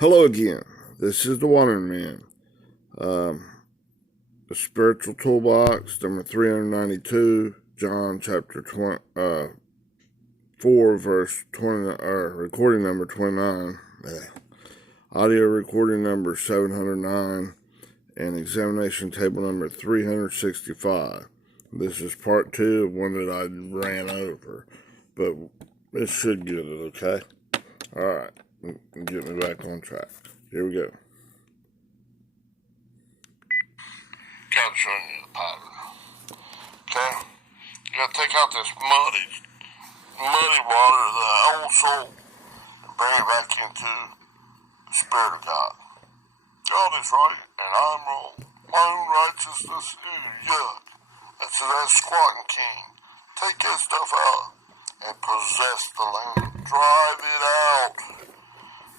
Hello again. This is the Wandering Man. The Spiritual Toolbox, number 392, John chapter 4, verse 20, recording number 29, audio recording number 709, and examination table number 365. This is part 2 of one that I ran over, but it should get it, okay? Alright, get me back on track. Here we go. Gotta show you the pattern. Okay? You gotta take out this muddy water, the old soul, and bring it back into the Spirit of God. God is right, and I'm wrong. My own righteousness is yuck. That's that squatting king. Take that stuff out and possess the land. Drive it out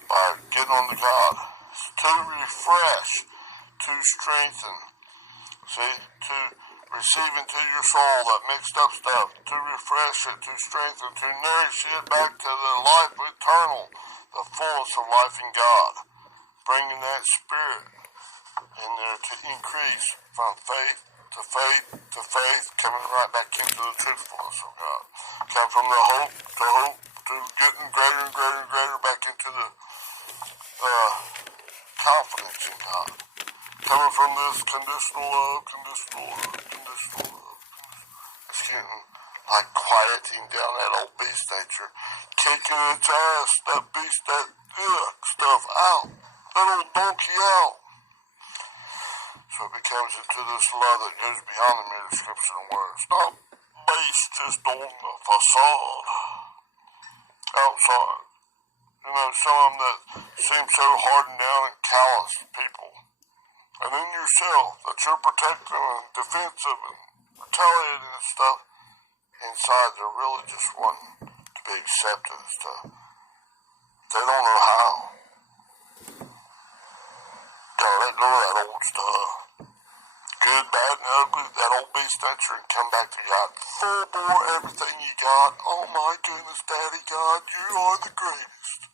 by getting on to God. To refresh, to strengthen. See, to receive into your soul that mixed up stuff, to refresh it, to strengthen, to nourish it back to the life eternal, the fullness of life in God. Bringing that spirit in there to increase from faith to faith to faith, coming right back into the truthfulness of God. Come from the hope to getting greater and greater and greater back into the confidence in God. Coming from this conditional love. It's getting like quieting down that old beast nature. Kicking its ass, that beast, that stuff out. That old donkey out. So it becomes into this love that goes beyond the mere description of words. Not based just on the facade. Outside. You know, some of them that seem so hardened down and callous people. And then yourself, that you're protective and defensive and retaliating and stuff, inside they're really just wanting to be accepted and stuff. They don't know how. Gotta let go of that old stuff. Good, bad, and ugly, that old beast nature, and come back to God. Full bore everything you got. Oh my goodness, Daddy God, you are the greatest.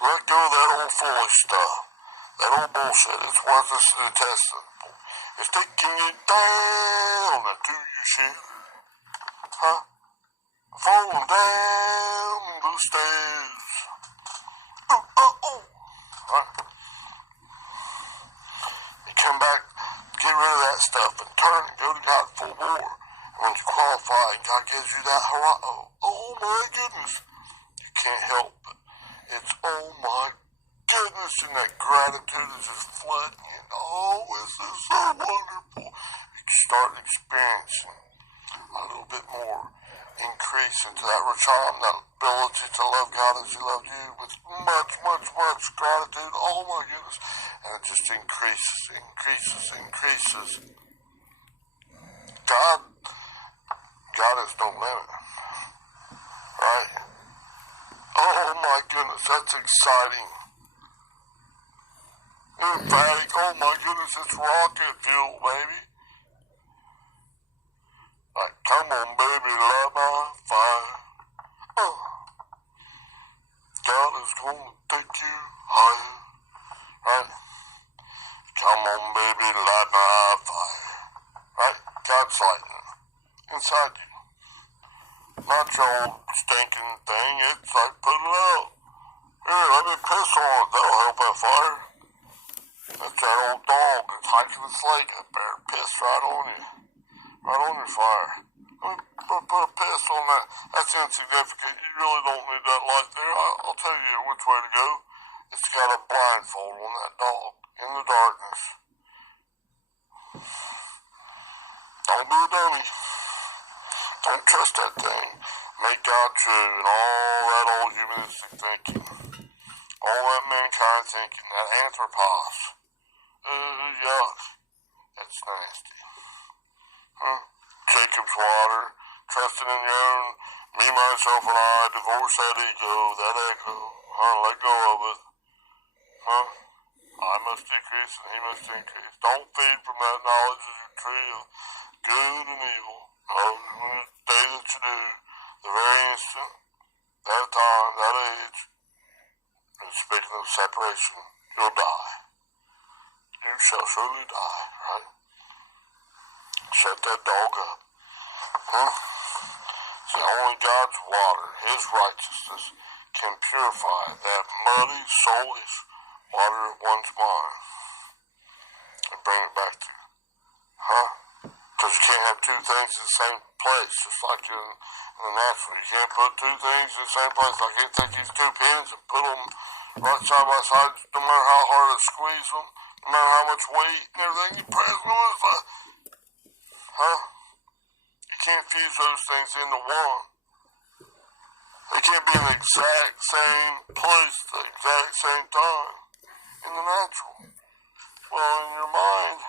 Let go of that old foolish stuff. That old bullshit. It's worthless and detestable. It's taking you down until you shit. Falling down the stairs. Right? You come back, get rid of that stuff, and turn and go to God full bore. And when you qualify, and God gives you that oh my goodness, you can't help it. It's oh my goodness, and that gratitude is just flooding you. Oh, this is so wonderful. You start experiencing a little bit more increase into that charm, that ability to love God as He loved you with much, much, much gratitude. Oh my goodness. And it just increases. God is no limit. Right? Oh my goodness, that's exciting. Emphatic, oh my goodness, it's rocket fuel, baby. Like, come on, baby, light my fire. God is gonna take you higher. Right? Come on, baby, light my fire. Right? God's lighting inside you. Not your old stinking thing. It's like, put it out. Here, let me piss on it. That'll help that fire. That's that old dog that's hiking its leg up there. Piss right on you. Right on your fire. Put a piss on that. That's insignificant. You really don't need that light there. I'll tell you which way to go. It's got a blindfold on that dog in the darkness. Don't be a dummy. Don't trust that thing. Make God true and all that old humanistic thinking. All that mankind thinking. That anthropos. Yuck. That's nasty. Jacob's water. Trusting in your own me, myself, and I. Divorce that ego. That echo. Let go of it. I must decrease and He must increase. Don't feed from that knowledge of your tree of good and evil. The day that you do, the very instant that time, that age, and speaking of separation, you'll die. You shall surely die, right? Shut that dog up. See, only God's water, His righteousness, can purify that muddy, soulish water of one's mind and bring it back to you. Because you can't have two things in the same place, just like in the natural. You can't put two things in the same place. I can't take these two pins and put them right side by side, no matter how hard I squeeze them, no matter how much weight and everything you press them on. You can't fuse those things into one. They can't be in the exact same place at the exact same time in the natural. Well, in your mind,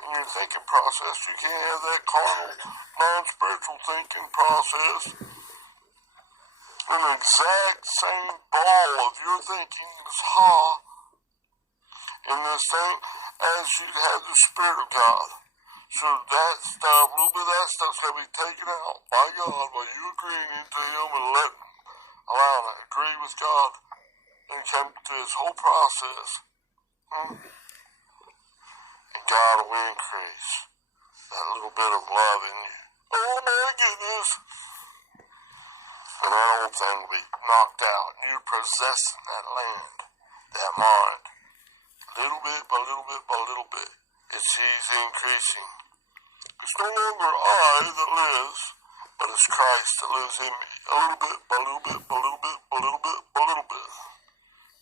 in your thinking process, you can't have that carnal, non-spiritual thinking process in the exact same ball of your thinking as in this thing as you'd have the Spirit of God. So that stuff, a little bit of that stuff's going to be taken out by God by you agreeing into Him and allowing it, agree with God, and come to His whole process. And God will increase that little bit of love in you. Oh my goodness! And that old thing will be knocked out. And you're possessing that land, that mind, little bit by little bit by little bit. It's He's increasing. It's no longer I that lives, but it's Christ that lives in me. A little bit by little bit by little bit by little bit by little bit.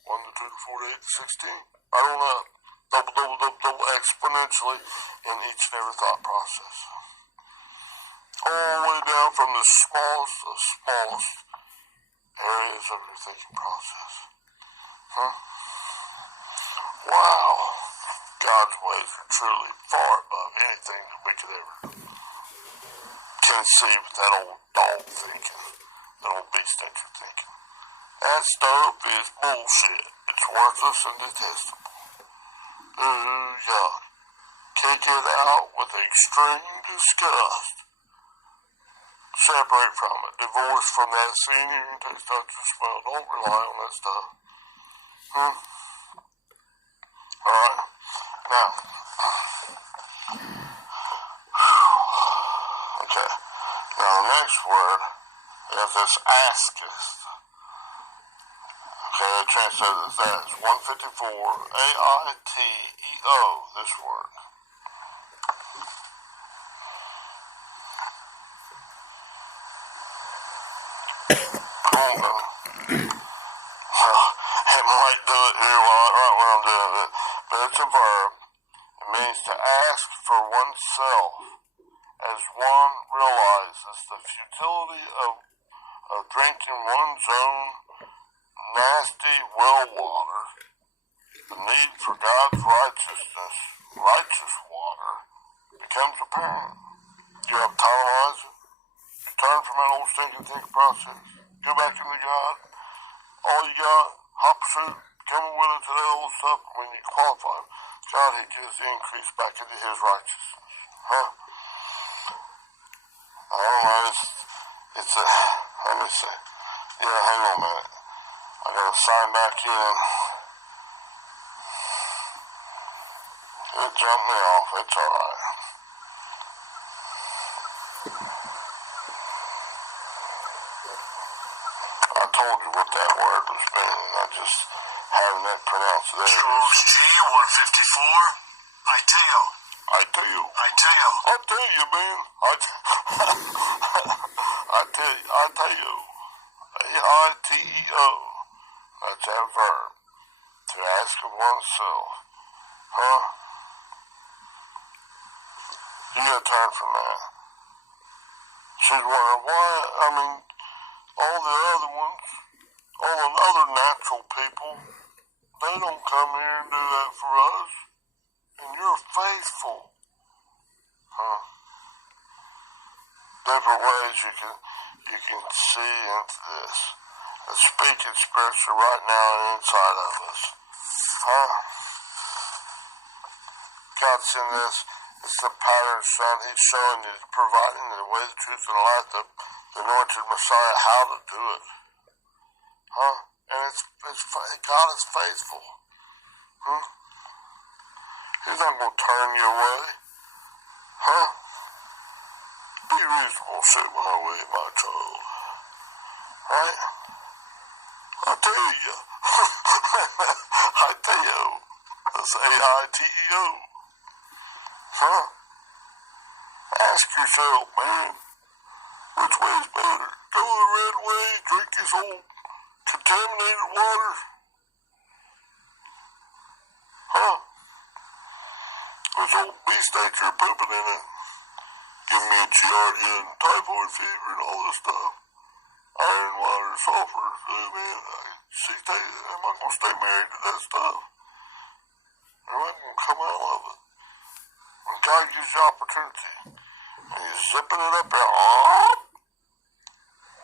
1 to 2 to 4 to 8 to 16. I don't know. Double exponentially in each and every thought process. All the way down from the smallest areas of your thinking process. Wow. God's ways are truly far above anything that we could ever conceive with that old dog thinking, that old beast nature thinking. That stuff is bullshit. It's worthless and detestable. God. Kick it out with extreme disgust. Separate from it. Divorce from that scene. You can taste, touch, and smell. Don't rely on that stuff. Alright. Now. Okay. Now the next word is this askest. Okay, it translates as 154, A-I-T-E-O, this word. It might do it here right when I'm doing it, but it's a verb. It means to ask for oneself as one realizes the futility of drinking one's own nasty well water. The need for God's righteousness, righteous water, becomes apparent. You have to analyze it. You turn from that old stinking thinking process. Go back into God. All you got, hop pursuit, come with it to that old stuff. When you qualify, God, He gives the increase back into His righteousness. I don't know, it's a, let me see. Yeah, hang on a minute. I gotta sign back in. It jumped me off, it's alright. I told you what that word was meaning. I just having that pronounced there. Jules G, 154. I tell you. I tell you. I tell. I tell you, man. I tell you. A-I-T-E-O. That's that verb. To ask of oneself. You gotta turn from that. She's wondering why, all the other ones, all the other natural people, they don't come here and do that for us. And you're faithful. Different ways you can see into this. The speaking spirits are right now inside of us. God's in this. It's the pattern, son. He's showing you, providing the way, the truth, and the light, the anointed Messiah, how to do it. Huh? And God is faithful. Huh? He's not going to turn you away. Huh? Be reasonable, sit my way, my child. Right? I tell you. I tell you. That's AITEO. Huh? Ask yourself, man, which way's better? Go the red way, drink this old contaminated water? Huh? This old beast that you're pooping in it, giving me a giardia and typhoid fever and all this stuff. Iron, water, sulfur, man, am I going to stay married to that stuff? Or am I going to come out of it? When God gives you opportunity, and you're zipping it up there,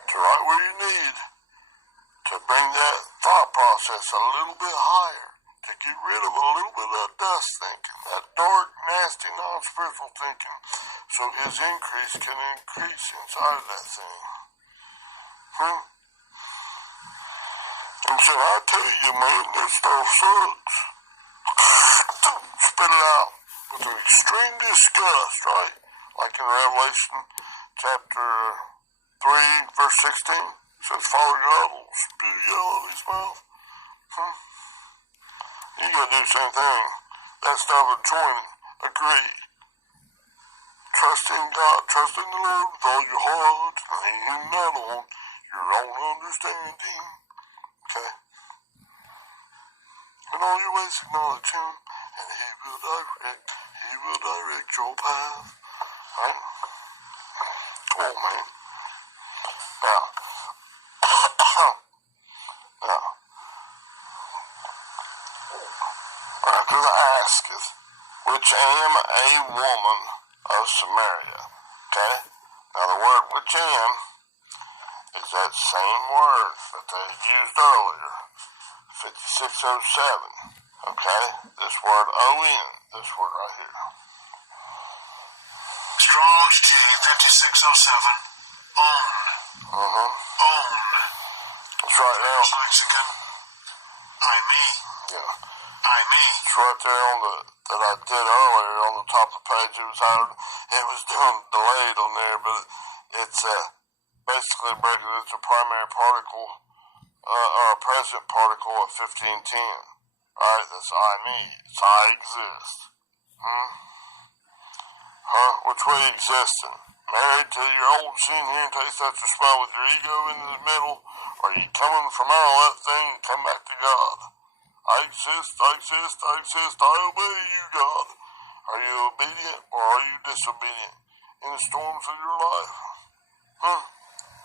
to right where you need, to bring that thought process a little bit higher, to get rid of a little bit of that dust thinking, that dark, nasty, non-spiritual thinking, so his increase can increase inside of that thing. And so I tell you, man, this stuff sucks. Spit it out with an extreme disgust, right? Like in Revelation chapter 3, verse 16, it says, Father God will spew you out of his mouth. You gotta do the same thing. That stuff of joining, agree. Trust in God, trust in the Lord with all your heart, and lean not on your own understanding. Okay? In all your ways acknowledge him, and he will direct your path. Right? Oh, man. Now, because I asketh, which am a woman of Samaria. Okay? Now, the word which am is that same word that they used earlier, 5607. Okay? This word O-N, this word right here. Strong's G 5607. Own. Own. It's right there. Mexican. I me. Yeah. I me. It's right there on that I did earlier on the top of the page. It was doing delayed on there, but it's basically breaking it into a primary particle or a present particle of 1510. Right? That's I me. It's I exist. Which way you existing? Married to your old scene here and taste that your smell with your ego in the middle? Or are you coming from out of that thing and come back to God? I exist, I exist, I exist, I obey you, God. Are you obedient or are you disobedient in the storms of your life?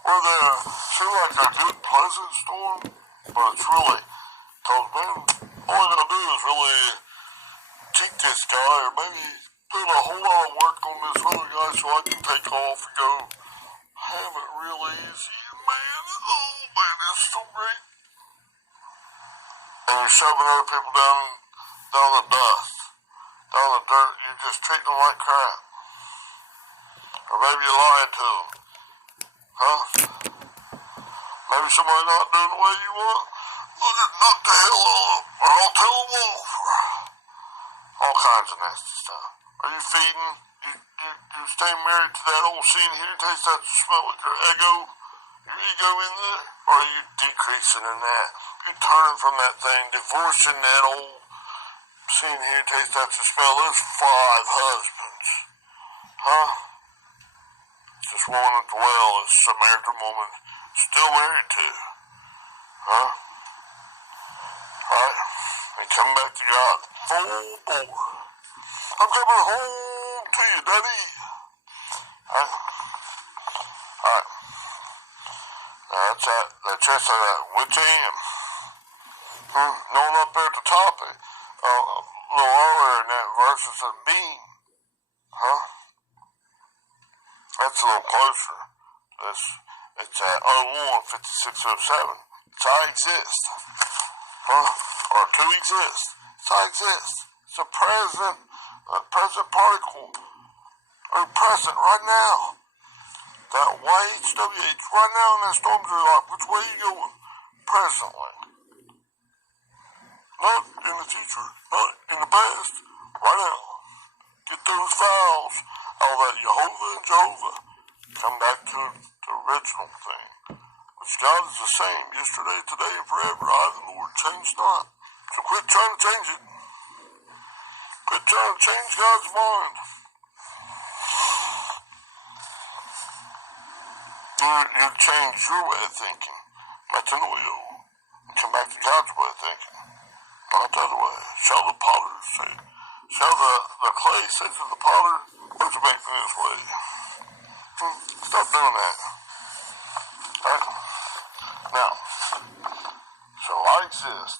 We're there. Seem like a good, pleasant storm, but it's really, cause man, all I gotta do is really cheat this guy or maybe put a whole lot of work on this other guy so I can take off and go have it real easy, man. Oh man, it's so great. And you're shoving other people down the dust, down the dirt. You're just treating them like crap. Or maybe you lied to them. Maybe somebody's not doing the way you want. Well, just knock the hell out of them, or I'll tell them off. All kinds of nasty stuff. Are you feeding? You staying married to that old scene here and taste that smell with your ego in there? Or are you decreasing in that? You're turning from that thing, divorcing that old scene here and taste that smell. There's 5 husbands. This woman at the well is Samaritan woman still married to. Right? And come back to God. Full bore. I'm coming home to you, Daddy. Alright. Now that's just that which I am. Knowing up there at the top, a little earlier in that verse it said being. That's a little closer. It's at 015607. It's I exist. Or to exist. It's I exist. It's a present particle. Or present right now. That YHWH right now in that storm of your life. Which way are you going? presently. Not in the future, not in the past, right now. Get those files, all that Jehovah and Jehovah. Come back to the original thing. Which God is the same yesterday, today, and forever. I, the Lord, change not. So quit trying to change it. Quit trying to change God's mind. You change your way of thinking. Metanoia. Come back to God's way of thinking. Not the other way. Shall the potter say, shall the clay say to the potter, why'd you make me this way? Stop doing that. Right? Now, so I exist,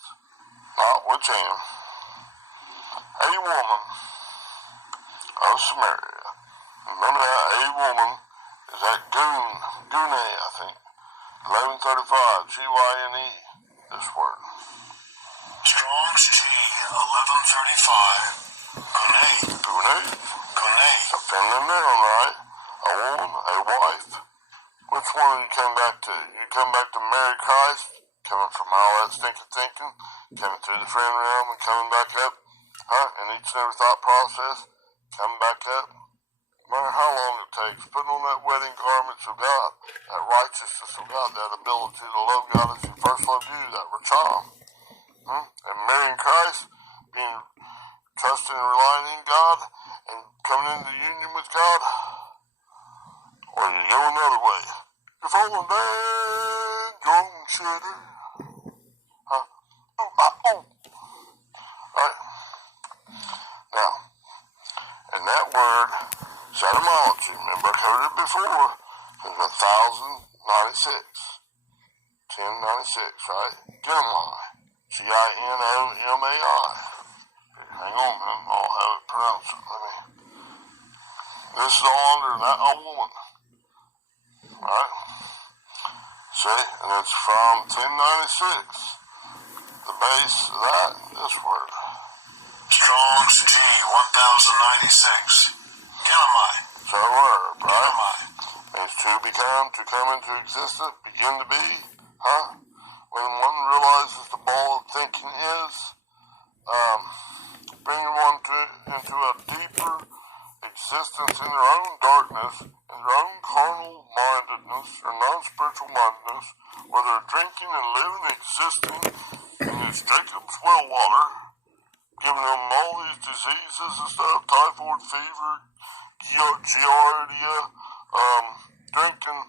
not which am, a woman of Samaria. Remember that a woman is that Gune, I think. 1135, G-Y-N-E, this word. Strong's G 1135. Gune. It's a feminine noun, right? A woman, a wife. Which one you come back to? You come back to marry Christ, coming from all that stinking thinking, coming through the friend realm and coming back up, in each and every thought process, coming back up. No matter how long it takes, putting on that wedding garments of God, that righteousness of God, that ability to love God as He first loved you, that racham. And marrying Christ, being trusting and relying in God, and coming into union with God, or you go another way. You're falling down, drum shitter. Right? Now, and that word, etymology, remember I covered it before, is 1096. 1096, right? Ginomai. Ginomai. Hang on, man. I'll have it pronounced. This is all under that old woman. Alright? See? And it's from 1096. The base of that, this word. Strong's G 1096. Ginomai. It's our word, right? Means to become, to come into existence, begin to be, When one realizes the ball of thinking is, bringing one into a deeper existence in their own darkness, in their own carnal mindedness or non-spiritual mindedness, where they're drinking and living and existing in this Jacob's well water, giving them all these diseases and stuff, typhoid fever, giardia, drinking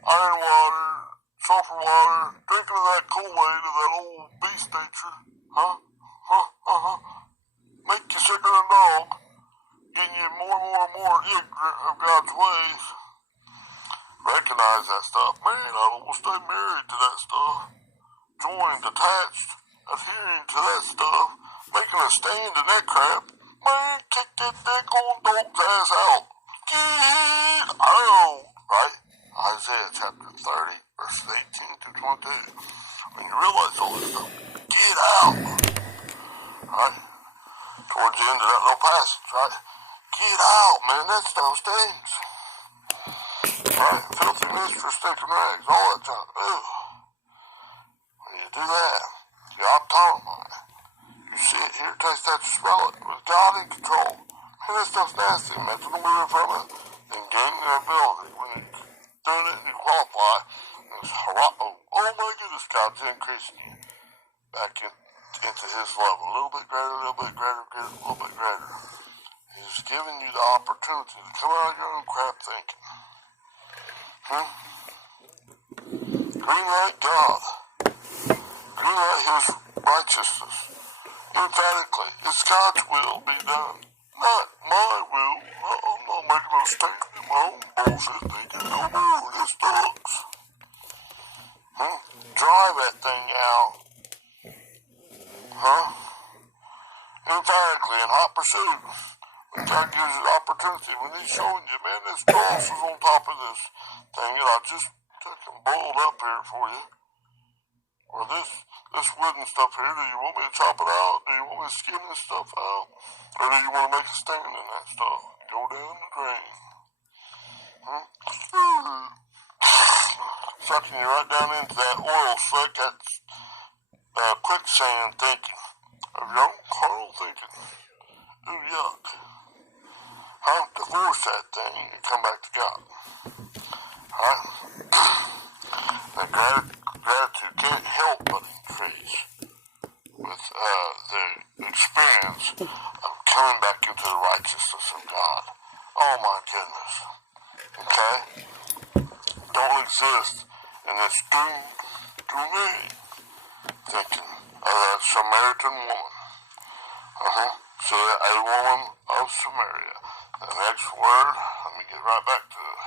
iron water, sulfur water, drinking of that Kool-Aid of that old beast nature, make you sicker than a dog, getting you more and more ignorant of God's ways. Recognize that stuff. Man, I don't want to stay married to that stuff. Joined, attached, adhering to that stuff, making a stand in that crap. Man, kick that daggone dog's ass out. Get out, right? Isaiah chapter 30, verses 18 to 22. When you realize all this stuff, get out. Right? Towards the end of that little passage, right? Get out, man. That stuff stinks. Right? Filthiness for stinking rags, all that junk. Ugh. When you do that, you autonomize. You see it, hear it, taste that, you smell it. With God in control. Man, that stuff's nasty. Imagine moving from it and gaining the ability. When you're doing it and you qualify, and it's oh my goodness, God's increasing you back into His level. A little bit greater, a little bit greater, a little bit greater. He's giving you the opportunity to come out of your own crap thinking. Green light God. Green light His righteousness. Emphatically, it's God's will be done. Not my will. I'm not making a statement in my own bullshit thinking. No, this sucks. Drive that thing out. Emphatically, in hot pursuit. When God gives you the opportunity, when He's showing you, man, this cross is on top of this thing that I just took and boiled up here for you. Or this wooden stuff here, do you want me to chop it out? Do you want me to skin this stuff out? Or do you want to make a stand in that stuff? Go down the drain. sucking you right down into that oil slick, that quicksand thinking, of your own carnal thinking. Ooh, yuck. Huh? Divorce that thing and come back to God. Alright? Now, gratitude can't help but increase with the experience of coming back into the righteousness of God. Oh my goodness. Okay? Don't exist in this doomed thinking of that Samaritan woman. So a woman of Samaria. The next word, let me get right back to it.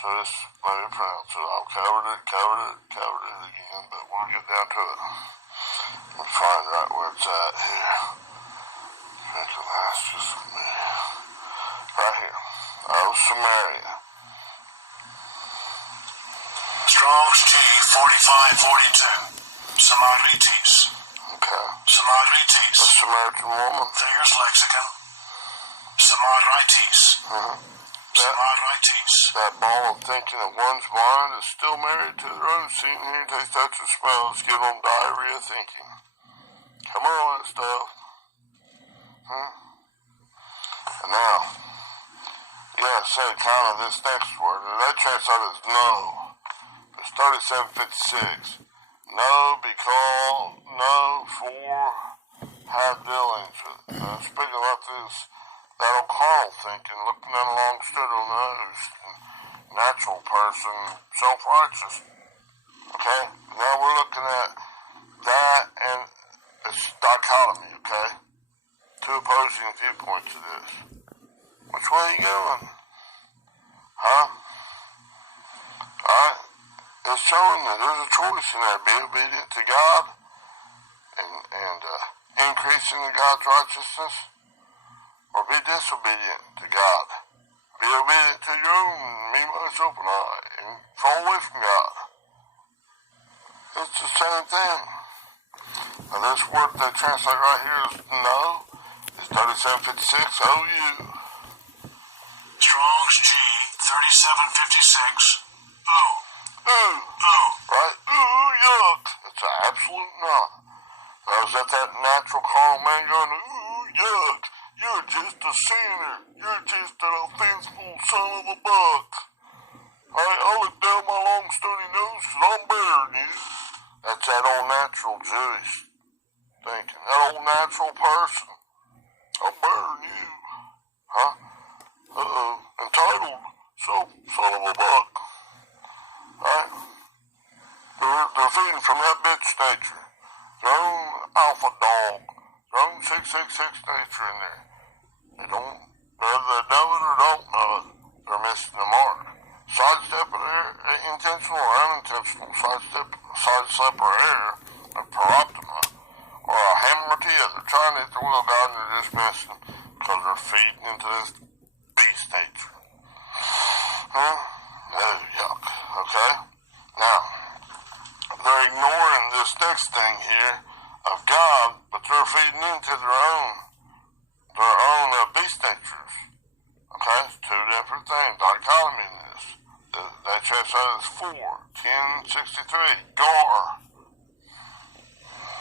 So this, let me pronounce it. I've covered it again, but we'll get down to it. Let me find right where it's at here. That's just me. Right here. Of Samaria. Strong's G 4542. Samarites. Okay. Samarites. A Samaritan woman. Thayer's lexicon. Samarites. Samarites. That ball of thinking of one's mind is still married to their own scene here. Taste, touch, and smell. It's giving them diarrhea thinking. Come on, that stuff. And now, say kind of this next word. That translated as no. It's 3756. No, because, no, for, have dealings with it. Speaking about this, that old carnal thinking, looking at a long stoodle nose, natural person, self-righteous. Okay? Now we're looking at that, and it's dichotomy, okay? Two opposing viewpoints of this. Which way are you going? Huh? Alright? It's showing that there's a choice in there. Be obedient to God and increasing in God's righteousness, or be disobedient to God. Be obedient to your own, me, myself, and I, and fall away from God. It's the same thing. Now this word they translate right here is no. It's 3756, OU. Strong's G 3756. Ooh. Ooh. Ooh. Right? Ooh, yuck. It's an absolute not. Now is that natural carnal man going, ooh, yuck. You're just a sinner. You're just an offenseful son of a buck. I look down my long stony nose because I'm better than you. That's that old natural Jewish thinking. That old natural person. I'm better than you. Huh? Entitled. Son of a buck. Right? They're feeding from that bitch nature. Their own alpha dog. Their own 666 nature in there. They don't, whether they know it or don't know it, they're missing the mark. Sidestep or error, intentional or unintentional, sidestep or error, a paroptima, or a hamartia. They're trying to hit the will of God and they're just missing because they're feeding into this beast nature. Oh, yuck. Okay? Now, they're ignoring this next thing here of God, but they're feeding into their own beast natures. Okay? It's two different things. Dichotomy in this. They translate as 4, 1063. Gar.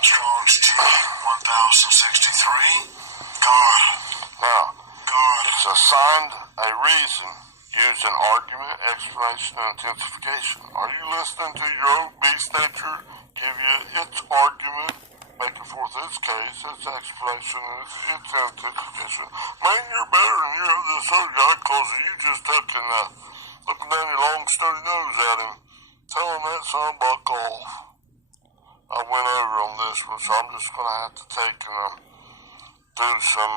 Strong's G 1063. God. Now, God. it's assigned a reason used in argument, explanation, and intensification. Are you listening to your own beast nature give you its argument, making forth its case, its explanation, its intensification? Man, you're better than you have this other guy because you just took and looking down your long sturdy nose at him, telling that son buck off. I went over on this one, so I'm just going to have to take and do some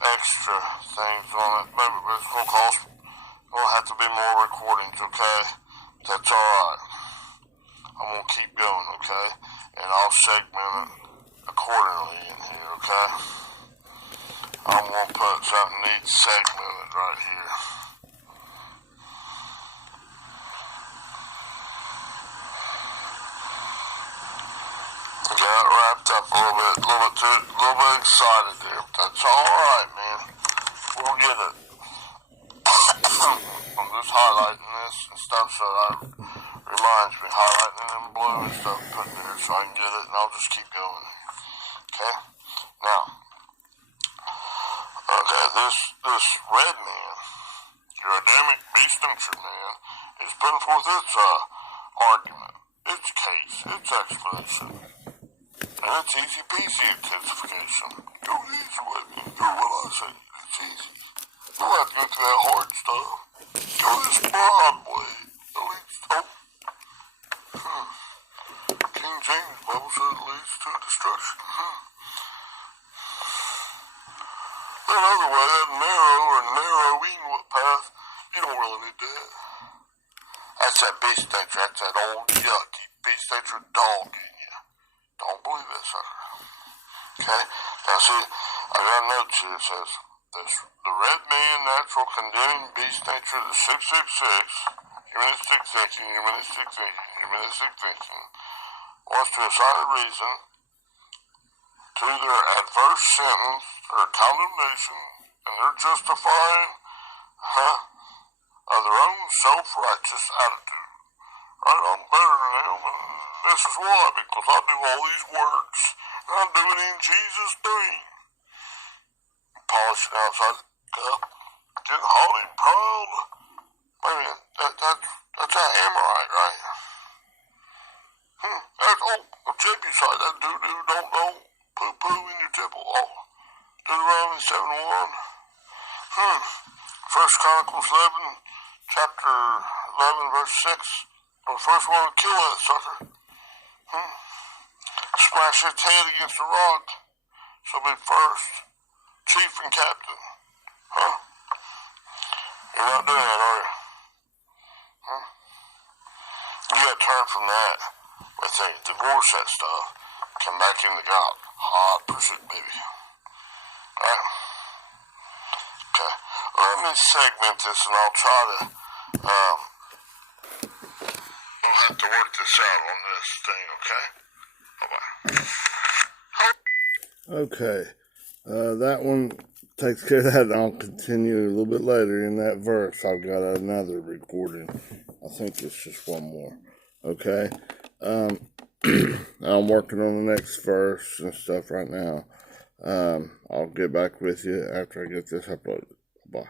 extra things on it. Maybe it's going to have to be more recordings, okay? That's alright. I'm going to keep going, okay? And I'll segment it accordingly in here, okay? I'm going to put something neat segmented right here. Got wrapped up a little bit excited there. That's alright, man. We'll get it. I'm just highlighting this and and stuff, so that reminds me, highlighting it in blue and stuff, putting it there so I can get it, and I'll just keep going. Okay? Now, okay, this red man, your Adamic beast natured man, is putting forth its argument, its case, its explanation. And it's easy peasy intensification. Go easy with me. Do what I say. It's easy. You don't have to go through that hard stuff. Go this broad way. King James Bible said it leads to destruction. That other way, that narrow or narrowing path, you don't really need that. That's that beast nature. That's that old yucky beast nature dog in you. Don't believe it, sucker. Okay? Now see, I got a note here that says, the red man, natural, condemning beast nature, the 666, humanistic thinking, wants to assign a reason to their adverse sentence, their condemnation, and their justifying of their own self-righteous attitude. Right, I'm better than them, and this is why, because I do all these works, and I do it in Jesus' name. Polishing outside the cup, getting haughty and proud. Wait a minute, that's that Amorite, right? That's, a Jebusite, that doo-doo, don't poo-poo in your temple. Deuteronomy 7:1. First Chronicles 11, chapter 11, verse 6. I'm the first one to kill that sucker. Smash its head against the rock. So be first. Chief and captain. You're not doing that, are you? You gotta turn from that. Let's say, divorce that stuff. Come back into God. Hot pursuit, baby. Alright? Okay. Let me segment this and I'll try to, I'll have to work this out on this thing, okay? Bye-bye. Okay. That one takes care of that, and I'll continue a little bit later in that verse. I've got another recording. I think it's just one more. Okay. I'm working on the next verse and stuff right now. I'll get back with you after I get this uploaded. Bye.